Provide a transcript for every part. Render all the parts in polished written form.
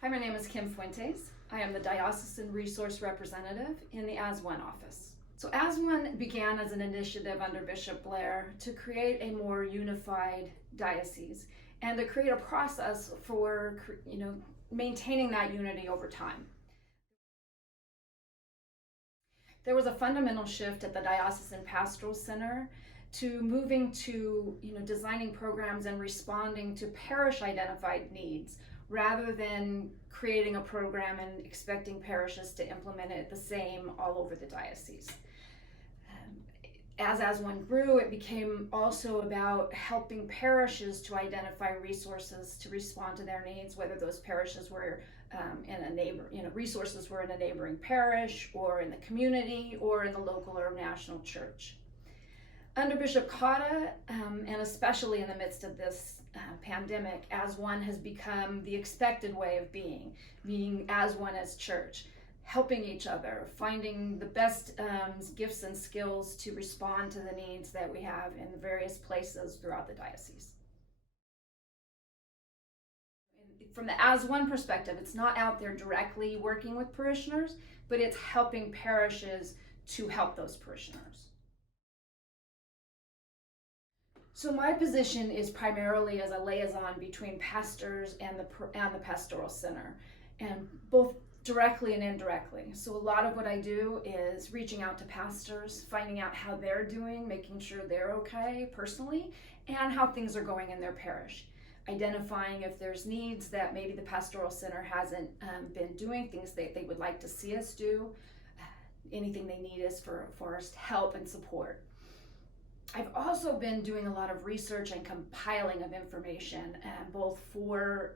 Hi, my name is Kim Fuentes. I am the Diocesan Resource Representative in the AS1 office. So AS1 began as an initiative under Bishop Blair to create a more unified diocese and to create a process for maintaining that unity over time. There was a fundamental shift at the Diocesan Pastoral Center to moving to designing programs and responding to parish identified needs rather than creating a program and expecting parishes to implement it the same all over the diocese. As one grew, it became also about helping parishes to identify resources to respond to their needs, whether those parishes were resources were in a neighboring parish or in the community or in the local or national church. Under Bishop Cotta, and especially in the midst of this pandemic, AS1 has become the expected way of being AS1 as church, helping each other, finding the best gifts and skills to respond to the needs that we have in the various places throughout the diocese. From the AS1 perspective, it's not out there directly working with parishioners, but it's helping parishes to help those parishioners. So my position is primarily as a liaison between pastors and the pastoral center, and both directly and indirectly. So a lot of what I do is reaching out to pastors, finding out how they're doing, making sure they're okay personally, and how things are going in their parish. Identifying if there's needs that maybe the pastoral center hasn't been doing, things that they would like to see us do, anything they need us for us to help and support. I've also been doing a lot of research and compiling of information, both for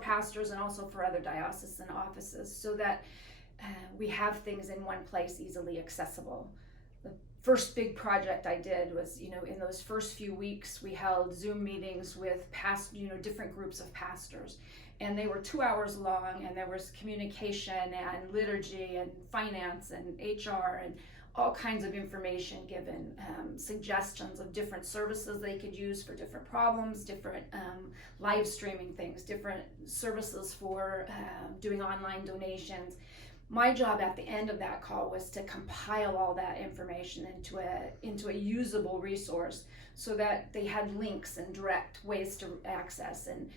pastors and also for other diocesan offices, so that we have things in one place easily accessible. The first big project I did was, in those first few weeks, we held Zoom meetings with different groups of pastors, and they were 2 hours long, and there was communication and liturgy and finance and HR and all kinds of information given, suggestions of different services they could use for different problems, different live streaming things, different services for doing online donations. My job at the end of that call was to compile all that information into a usable resource so that they had links and direct ways to access and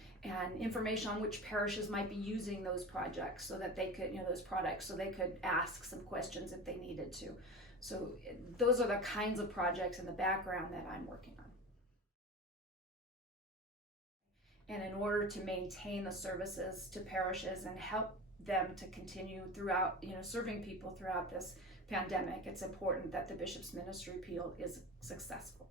information on which parishes might be using those projects so that they could, those products, so they could ask some questions if they needed to. So those are the kinds of projects in the background that I'm working on. And in order to maintain the services to parishes and help them to continue throughout, serving people throughout this pandemic, it's important that the bishop's ministry appeal is successful.